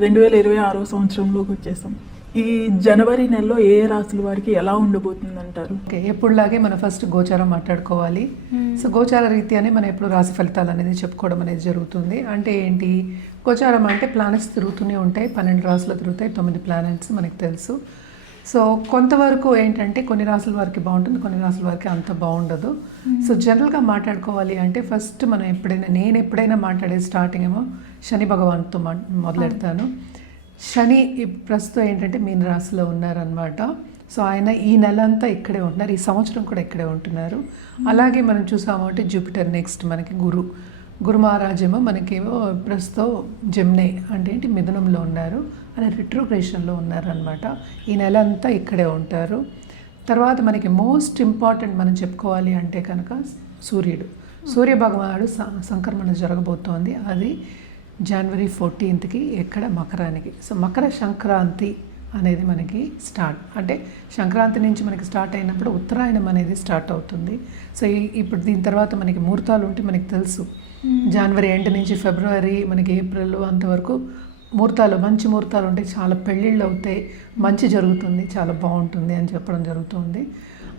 2026 సంవత్సరంలోకి వచ్చేసాం. ఈ జనవరి నెలలో ఏ రాశుల వారికి ఎలా ఉండబోతుంది అంటారు? ఓకే, ఎప్పుడులాగే మనం ఫస్ట్ గోచారం మాట్లాడుకోవాలి. సో గోచార రీత్యానే మనం ఎప్పుడు రాశి ఫలితాలు అనేది చెప్పుకోవడం అనేది జరుగుతుంది. అంటే ఏంటి, గోచారం అంటే ప్లానెట్స్ తిరుగుతూనే ఉంటాయి. 12 రాశులు తిరుగుతాయి, 9 ప్లానెట్స్ మనకు తెలుసు. సో కొంతవరకు ఏంటంటే కొన్ని రాసుల వారికి బాగుంటుంది, కొన్ని రాసుల వారికి అంత బాగుండదు. సో జనరల్గా మాట్లాడుకోవాలి అంటే ఫస్ట్ మనం నేను ఎప్పుడైనా మాట్లాడే స్టార్టింగ్ ఏమో శని భగవాన్తో మొదలెడతాను. శని ప్రస్తుతం ఏంటంటే మీన రాశిలో ఉన్నారనమాట. సో ఆయన ఈ నెల అంతా ఇక్కడే ఉంటున్నారు, ఈ సంవత్సరం కూడా ఇక్కడే ఉంటున్నారు. అలాగే మనం చూసాము అంటే జూపిటర్, నెక్స్ట్ మనకి గురు మహారాజేమో మనకేమో ప్రస్తుతం జెమిని అంటే ఏంటి మిథునంలో ఉన్నారు, అని రిట్రోగ్రేషన్లో ఉన్నారనమాట. ఈ నెల అంతా ఇక్కడే ఉంటారు. తర్వాత మనకి మోస్ట్ ఇంపార్టెంట్ మనం చెప్పుకోవాలి అంటే కనుక సూర్య భగవానుడు సంక్రమణ జరగబోతోంది. అది జనవరి 14కి ఎక్కడ మకరానికి. సో మకర సంక్రాంతి అనేది మనకి స్టార్ట్, అంటే సంక్రాంతి నుంచి మనకి స్టార్ట్ అయినప్పుడు ఉత్తరాయణం అనేది స్టార్ట్ అవుతుంది. సో ఇప్పుడు దీని తర్వాత మనకి ముహూర్తాలు ఉంటే మనకి తెలుసు, జనవరి ఎండ్ నుంచి ఫిబ్రవరి మనకి ఏప్రిల్ అంతవరకు ముహూర్తాలు, మంచి ముహూర్తాలు ఉంటాయి, చాలా పెళ్ళిళ్ళు అవుతాయి, మంచి జరుగుతుంది, చాలా బాగుంటుంది అని చెప్పడం జరుగుతుంది.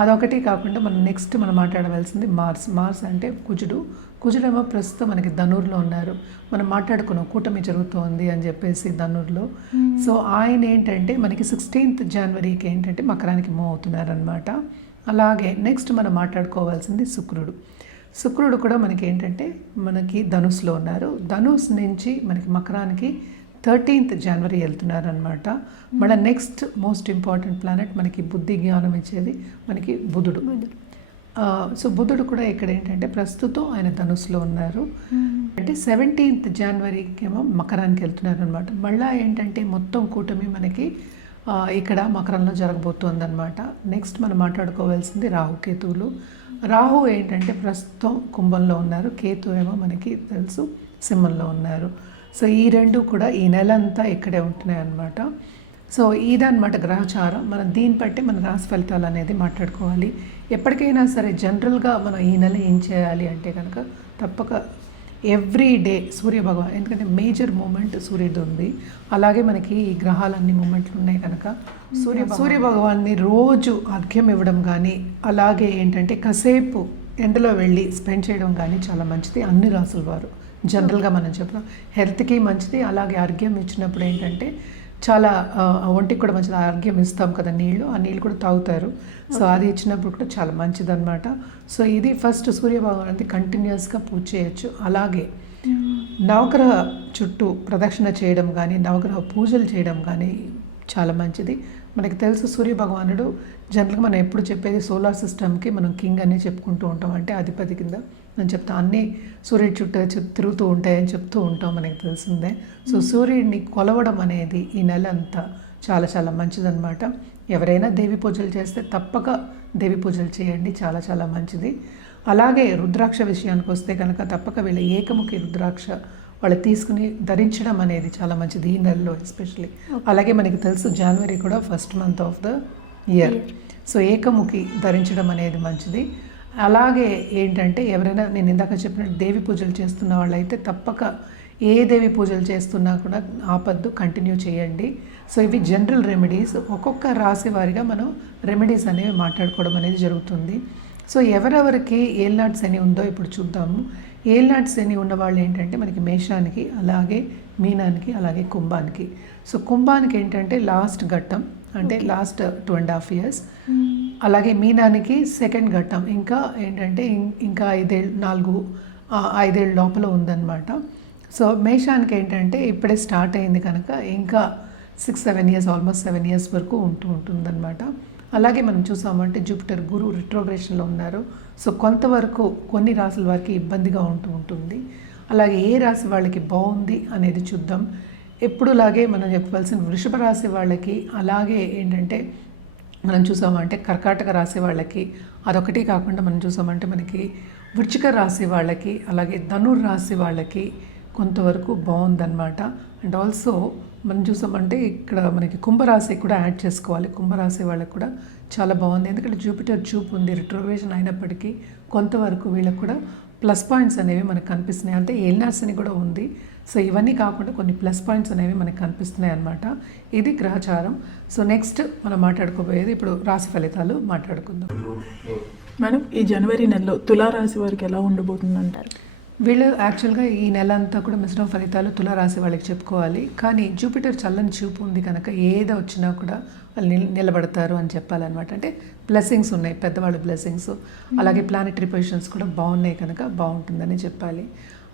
అదొకటి కాకుండా మనం నెక్స్ట్ మనం మాట్లాడవలసింది మార్స్ అంటే కుజుడేమో ప్రస్తుతం మనకి ధనుర్లో ఉన్నారు. మనం మాట్లాడుకున్నాం కూటమి జరుగుతోంది అని చెప్పేసి ధనుర్లో. సో ఆయన ఏంటంటే మనకి 16th జనవరికి ఏంటంటే మకరానికి మూవ్ అవుతున్నారనమాట. అలాగే నెక్స్ట్ మనం మాట్లాడుకోవాల్సింది శుక్రుడు కూడా మనకి ఏంటంటే మనకి ధనుస్లో ఉన్నారు. ధనుస్ నుంచి మనకి మకరానికి 13th జనవరి వెళ్తున్నారనమాట. మళ్ళీ నెక్స్ట్ మోస్ట్ ఇంపార్టెంట్ ప్లానెట్ మనకి బుద్ధి జ్ఞానం ఇచ్చేది మనకి బుధుడు. సో బుధుడు కూడా ఇక్కడ ఏంటంటే ప్రస్తుతం ఆయన ధనుస్లో ఉన్నారు. అంటే 17th జనవరికి ఏమో మకరానికి వెళ్తున్నారు అనమాట. మళ్ళీ ఏంటంటే మొత్తం కూటమి మనకి ఇక్కడ మకరంలో జరగబోతుంది అనమాట. నెక్స్ట్ మనం మాట్లాడుకోవాల్సింది రాహుకేతువులు. రాహు ఏంటంటే ప్రస్తుతం కుంభంలో ఉన్నారు, కేతు ఏమో మనకి తెలుసు సింహంలో ఉన్నారు. సో ఈ రెండు కూడా ఈ నెల అంతా ఇక్కడే ఉంటున్నాయి అన్నమాట. సో ఇదన్నమాట గ్రహచారం. మనం దీన్ని బట్టి మన రాశి ఫలితాలు అనేది మాట్లాడుకోవాలి. ఎప్పటికైనా సరే జనరల్గా మనం ఈ నెల ఏం చేయాలి అంటే కనుక తప్పక ఎవ్రీ డే సూర్యభగవాన్, ఎందుకంటే మేజర్ మూమెంట్ సూర్యుడు ఉంది. అలాగే మనకి ఈ గ్రహాలన్నీ మూమెంట్లు ఉన్నాయి కనుక సూర్యభగవాన్ని రోజు అర్ఘ్యం ఇవ్వడం కానీ, అలాగే ఏంటంటే కాసేపు ఎండలో వెళ్ళి స్పెండ్ చేయడం కానీ చాలా మంచిది. అన్ని రాసుల వారు జనరల్గా మనం చెప్తాం హెల్త్కి మంచిది. అలాగే అర్ఘ్యం ఇచ్చినప్పుడు ఏంటంటే చాలా ఒంటికి కూడా మంచిది. అర్ఘ్యం ఇస్తాం కదా, ఆ నీళ్ళు కూడా తాగుతారు. సో అది ఇచ్చినప్పుడు కూడా చాలా మంచిదన్నమాట. సో ఇది ఫస్ట్ సూర్యభగవానికి కంటిన్యూస్గా పూజ చేయొచ్చు. అలాగే నవగ్రహ చుట్టూ ప్రదక్షిణ చేయడం కానీ, నవగ్రహ పూజలు చేయడం కానీ చాలా మంచిది. మనకి తెలుసు సూర్యభగవానుడు జనరల్గా మనం ఎప్పుడు చెప్పేది సోలార్ సిస్టమ్కి మనం కింగ్ అని చెప్పుకుంటూ ఉంటాం, అంటే అధిపతి కింద నేను చెప్తాను. అన్నీ సూర్యుడి చుట్టూ తిరుగుతూ ఉంటాయని చెప్తూ ఉంటాం, మనకి తెలిసిందే. సో సూర్యుడిని కొలవడం అనేది ఈ నెల అంతా చాలా చాలా మంచిదన్నమాట. ఎవరైనా దేవి పూజలు చేస్తే తప్పక దేవి పూజలు చేయండి, చాలా చాలా మంచిది. అలాగే రుద్రాక్ష విషయానికి వస్తే కనుక తప్పక వీళ్ళ ఏకముఖి రుద్రాక్ష వాళ్ళు తీసుకుని ధరించడం అనేది చాలా మంచిది ఈ నెలలో ఎస్పెషలీ. అలాగే మనకి తెలుసు జనవరి కూడా first month of the year. So ఏకముఖి ధరించడం అనేది మంచిది. అలాగే ఏంటంటే ఎవరైనా నేను ఇందాక చెప్పినట్టు దేవి పూజలు చేస్తున్న వాళ్ళైతే తప్పక ఏ దేవి పూజలు చేస్తున్నా కూడా ఆపద్దు, కంటిన్యూ చేయండి. సో ఇవి జనరల్ రెమెడీస్. ఒక్కొక్క రాశి వారిగా మనం రెమెడీస్ అనేవి మాట్లాడుకోవడం అనేది జరుగుతుంది. సో ఎవరెవరికి ఏల్నాటి శని ఉందో ఇప్పుడు చూద్దాము. ఏల్నాటి శని ఉన్న వాళ్ళు ఏంటంటే మనకి మేషానికి, అలాగే మీనానికి, అలాగే కుంభానికి. సో కుంభానికి ఏంటంటే లాస్ట్ ఘట్టం, అంటే లాస్ట్ 2.5 years. అలాగే మీనానికి సెకండ్ ఘట్టం, ఇంకా ఏంటంటే ఇంకా 5 ఏళ్ళ లోపల ఉందన్నమాట. సో మేషానికి ఏంటంటే ఇప్పుడే స్టార్ట్ అయింది కనుక ఇంకా 6-7 years, ఆల్మోస్ట్ 7 years వరకు ఉంటుందన్నమాట. అలాగే మనం చూసామంటే జూపిటర్ గురు రిట్రోగ్రేషన్లో ఉన్నారు. సో కొంతవరకు కొన్ని రాశుల వారికి ఇబ్బందిగా ఉంటుంది. అలాగే ఏ రాశి వాళ్ళకి బాగుంది అనేది చూద్దాం. ఎప్పుడులాగే మనం చెప్పవలసిన వృషభ రాశి వాళ్ళకి, అలాగే ఏంటంటే మనం చూసామంటే కర్కాటక రాశి వాళ్ళకి, అదొకటి కాకుండా మనం చూసామంటే మనకి వృశ్చిక రాశి వాళ్ళకి, అలాగే ధనుర్ రాశి వాళ్ళకి కొంతవరకు బాగుందన్నమాట. అండ్ ఆల్సో మనం చూసామంటే ఇక్కడ మనకి కుంభరాశి కూడా యాడ్ చేసుకోవాలి. కుంభరాశి వాళ్ళకి కూడా చాలా బాగుంది, ఎందుకంటే జూపిటర్ చూపు ఉంది, రిట్రోగ్రేషన్ అయినప్పటికీ కొంతవరకు వీళ్ళకి కూడా ప్లస్ పాయింట్స్ అనేవి మనకు కనిపిస్తున్నాయి. అంటే ఏలినాశని కూడా ఉంది. సో ఇవన్నీ కాకుండా కొన్ని ప్లస్ పాయింట్స్ అనేవి మనకు కనిపిస్తున్నాయి అన్నమాట. ఇది గ్రహచారం. సో నెక్స్ట్ మనం మాట్లాడుకోబోయేది ఇప్పుడు రాశి ఫలితాలు మాట్లాడుకుందాం. మేడం, ఈ జనవరి నెలలో తులారాశి వారికి ఎలా ఉండబోతుంది అంటారు? వీళ్ళు యాక్చువల్గా ఈ నెల అంతా కూడా మిశ్రమ ఫలితాలు తులారాశి వాళ్ళకి చెప్పుకోవాలి. కానీ జూపిటర్ చల్లని చూపు ఉంది కనుక ఏదో వచ్చినా కూడా వాళ్ళు నిలబడతారు అని చెప్పాలన్నమాట. అంటే బ్లెస్సింగ్స్ ఉన్నాయి, పెద్దవాళ్ళ బ్లెస్సింగ్స్, అలాగే ప్లానెటరీ పొజిషన్స్ కూడా బాగున్నాయి కనుక బాగుంటుందని చెప్పాలి.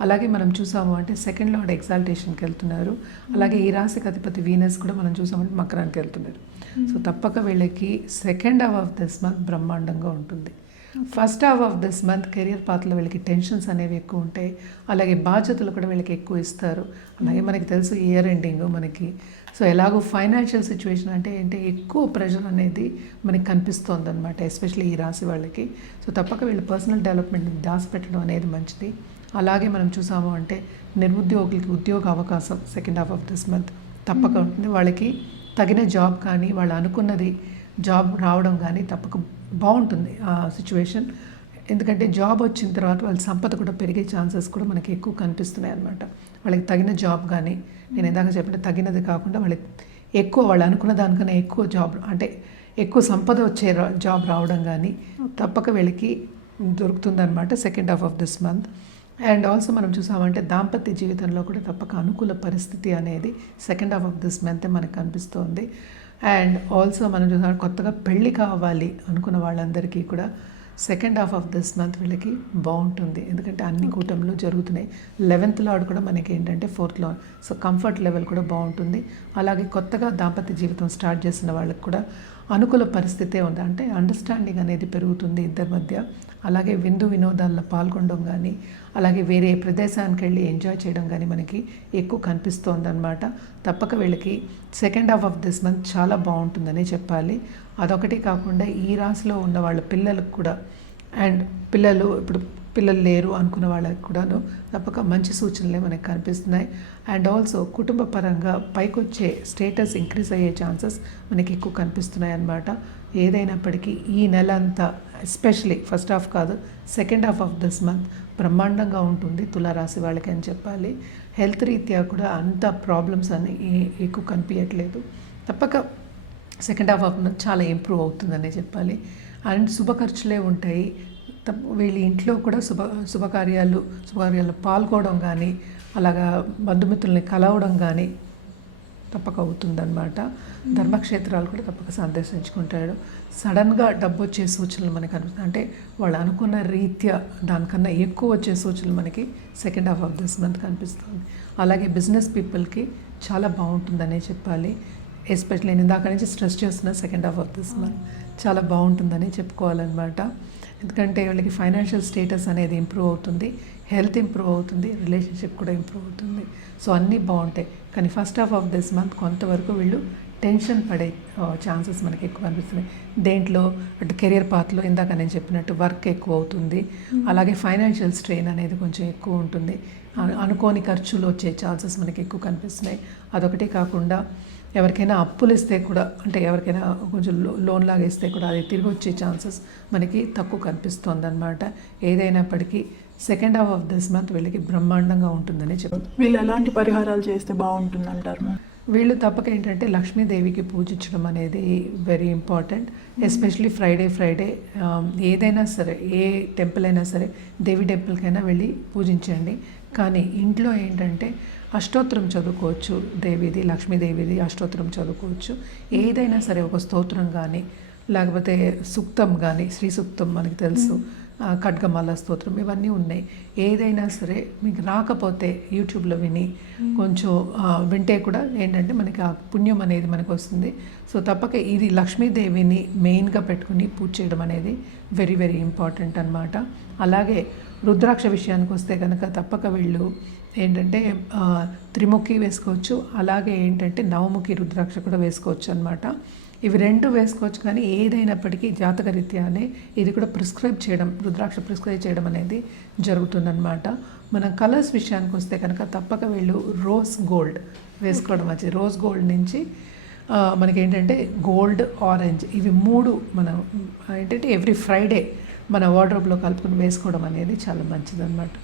అలాగే మనం చూసాము అంటే సెకండ్ లార్డ్ ఎగ్జాల్టేషన్కి వెళ్తున్నారు. అలాగే ఈ రాశికి అధిపతి వీనస్ కూడా మనం చూసామంటే మకరానికి వెళ్తున్నారు. సో తప్పక వీళ్ళకి second half of this month బ్రహ్మాండంగా ఉంటుంది. First half of this month career పాత్రలో వీళ్ళకి టెన్షన్స్ అనేవి ఎక్కువ ఉంటాయి. అలాగే బాధ్యతలు కూడా వీళ్ళకి ఎక్కువ ఇస్తారు. అలాగే మనకి తెలుసు ఇయర్ ఎండింగ్ మనకి. సో ఎలాగో ఫైనాన్షియల్ సిచ్యువేషన్ అంటే ఎక్కువ ప్రెషర్ అనేది మనకి కనిపిస్తోంది అనమాట, ఎస్పెషల్లీ ఈ రాశి వాళ్ళకి. సో తప్పక వీళ్ళు పర్సనల్ డెవలప్మెంట్ని దాచిపెట్టడం అనేది మంచిది. అలాగే మనం చూసాము అంటే నిరుద్యోగులకి ఉద్యోగ అవకాశం second half of this month తప్పక ఉంటుంది. వాళ్ళకి తగిన జాబ్ కానీ వాళ్ళు అనుకున్నది జాబ్ రావడం కానీ తప్పక బాగుంటుంది ఆ సిచ్యువేషన్. ఎందుకంటే జాబ్ వచ్చిన తర్వాత వాళ్ళ సంపద కూడా పెరిగే ఛాన్సెస్ కూడా మనకి ఎక్కువ కనిపిస్తున్నాయి అన్నమాట. వాళ్ళకి తగిన జాబ్ కానీ, నేను ఇందాక చెప్పిన తగినది కాకుండా వాళ్ళకి ఎక్కువ వాళ్ళు అనుకున్న దానికన్నా ఎక్కువ జాబ్ అంటే ఎక్కువ సంపద వచ్చే జాబ్ రావడం కానీ తప్పక వీళ్ళకి దొరుకుతుందన్నమాట second half of this month. And also మనం చూసామంటే దాంపత్య జీవితంలో కూడా తప్పక అనుకూల పరిస్థితి అనేది second half of this month మనకు కనిపిస్తోంది. అండ్ ఆల్సో మనం చూసాం కొత్తగా పెళ్ళి కావాలి అనుకున్న వాళ్ళందరికీ కూడా second half of this month వీళ్ళకి బాగుంటుంది. ఎందుకంటే అన్ని కూటములు జరుగుతున్నాయి. 11th లార్డ్ కూడా మనకి ఏంటంటే 4th lord. So comfort level కూడా బాగుంటుంది. అలాగే కొత్తగా దాంపత్య జీవితం స్టార్ట్ చేసిన వాళ్ళకి కూడా అనుకూల పరిస్థితే ఉంది. అంటే అండర్స్టాండింగ్ అనేది పెరుగుతుంది ఇద్దరి మధ్య. అలాగే విందు వినోదాల్లో పాల్గొనడం కానీ, అలాగే వేరే ప్రదేశానికి వెళ్ళి ఎంజాయ్ చేయడం కానీ మనకి ఎక్కువ కనిపిస్తోంది అనమాట. తప్పక వీళ్ళకి second half of this month చాలా బాగుంటుందని చెప్పాలి. అదొకటి కాకుండా ఈ రాశిలో ఉన్న వాళ్ళ పిల్లలకు కూడా, అండ్ ఇప్పుడు పిల్లలు లేరు అనుకున్న వాళ్ళకి కూడాను తప్పక మంచి సూచనలే మనకు కనిపిస్తున్నాయి. అండ్ ఆల్సో కుటుంబ పరంగా పైకొచ్చే స్టేటస్ ఇంక్రీజ్ అయ్యే ఛాన్సెస్ మనకి ఎక్కువ కనిపిస్తున్నాయి అన్నమాట. ఏదైనప్పటికీ ఈ నెల అంతా ఎస్పెషలీ ఫస్ట్ హాఫ్ కాదు second half of this month బ్రహ్మాండంగా ఉంటుంది తులారాశి వాళ్ళకి అని చెప్పాలి. హెల్త్ రీత్యా కూడా అంత ప్రాబ్లమ్స్ అని ఎక్కువ కనిపించట్లేదు. తప్పక సెకండ్ హాఫ్ ఆఫ్ మంత్ చాలా ఇంప్రూవ్ అవుతుందనే చెప్పాలి. అండ్ శుభ ఖర్చులే ఉంటాయి. వీళ్ళ ఇంట్లో కూడా శుభకార్యాలు పాల్గొనడం కానీ, అలాగా బంధుమిత్రుల్ని కలవడం కానీ తప్పక అవుతుందన్నమాట. ధర్మక్షేత్రాలు కూడా తప్పక సందర్శించుకుంటాడు. సడన్గా డబ్బు వచ్చే సూచనలు మనకు కనిపిస్తాయి. అంటే వాళ్ళు అనుకున్న రీత్యా దానికన్నా ఎక్కువ వచ్చే సూచనలు మనకి second half of this month కనిపిస్తుంది. అలాగే బిజినెస్ పీపుల్కి చాలా బాగుంటుందనే చెప్పాలి. ఎస్పెషల్లీ నేను ఇందాక నుంచి స్ట్రెస్ చేస్తున్న second half of this month చాలా బాగుంటుందని చెప్పుకోవాలన్నమాట. ఎందుకంటే వాళ్ళకి ఫైనాన్షియల్ స్టేటస్ అనేది ఇంప్రూవ్ అవుతుంది, హెల్త్ ఇంప్రూవ్ అవుతుంది, రిలేషన్షిప్ కూడా ఇంప్రూవ్ అవుతుంది. సో అన్నీ బాగుంటాయి. కానీ first half of this month కొంతవరకు వీళ్ళు టెన్షన్ పడే ఛాన్సెస్ మనకి ఎక్కువ కనిపిస్తున్నాయి. దేంట్లో అటు కెరియర్ పాత్లో ఇందాక నేను చెప్పినట్టు వర్క్ ఎక్కువ అవుతుంది. అలాగే ఫైనాన్షియల్ స్ట్రెయిన్ అనేది కొంచెం ఎక్కువ ఉంటుంది. అనుకోని ఖర్చులు వచ్చే ఛాన్సెస్ మనకి ఎక్కువ కనిపిస్తున్నాయి. అదొకటి కాకుండా ఎవరికైనా అప్పులు ఇస్తే కూడా, అంటే ఎవరికైనా కొంచెం లోన్ లాగా ఇస్తే కూడా అది తిరిగి వచ్చే ఛాన్సెస్ మనకి తక్కువ కనిపిస్తుంది అనమాట. ఏదైనప్పటికీ second half of this month వీళ్ళకి బ్రహ్మాండంగా ఉంటుందని చెప్పారు. వీళ్ళు ఎలాంటి పరిహారాలు చేస్తే బాగుంటుంది అంటారు? వీళ్ళు తప్పక ఏంటంటే లక్ష్మీదేవికి పూజించడం అనేది వెరీ ఇంపార్టెంట్. ఎస్పెషలీ ఫ్రైడే ఏదైనా సరే, ఏ టెంపుల్ అయినా సరే, దేవి టెంపుల్కైనా వెళ్ళి పూజించండి. కానీ ఇంట్లో ఏంటంటే అష్టోత్తరం చదువుకోవచ్చు, దేవిది లక్ష్మీదేవిది అష్టోత్తరం చదువుకోవచ్చు. ఏదైనా సరే ఒక స్తోత్రం కానీ, లేకపోతే సూక్తం కానీ, శ్రీ సూక్తం మనకి తెలుసు, ఖడ్గమాల స్తోత్రం ఇవన్నీ ఉన్నాయి. ఏదైనా సరే మీకు రాకపోతే యూట్యూబ్లో విని కొంచెం వింటే కూడా ఏంటంటే మనకి ఆ పుణ్యం అనేది మనకు వస్తుంది. సో తప్పక ఇది లక్ష్మీదేవిని మెయిన్గా పెట్టుకుని పూజ చేయడం అనేది వెరీ వెరీ ఇంపార్టెంట్ అన్నమాట. అలాగే రుద్రాక్ష విషయానికి వస్తే కనుక తప్పక వీళ్ళు ఏంటంటే త్రిముఖి వేసుకోవచ్చు, అలాగే ఏంటంటే నవముఖి రుద్రాక్ష కూడా వేసుకోవచ్చు అన్నమాట. ఇవి రెండు వేసుకోవచ్చు. కానీ ఏదైనప్పటికీ జాతకరీత్యానే ఇది కూడా రుద్రాక్ష ప్రిస్క్రైబ్ చేయడం అనేది జరుగుతుందన్నమాట. మనం కలర్స్ విషయానికి వస్తే కనుక తప్పక వీళ్ళు రోజ్ గోల్డ్ వేసుకోవడం వచ్చి, రోజ్ గోల్డ్ నుంచి మనకి ఏంటంటే గోల్డ్, ఆరెంజ్ ఇవి మూడు మనం ఏంటంటే ఎవ్రీ ఫ్రైడే మన వార్డ్రోబ్లో కలుపుకొని వేసుకోవడం అనేది చాలా మంచిదన్నమాట.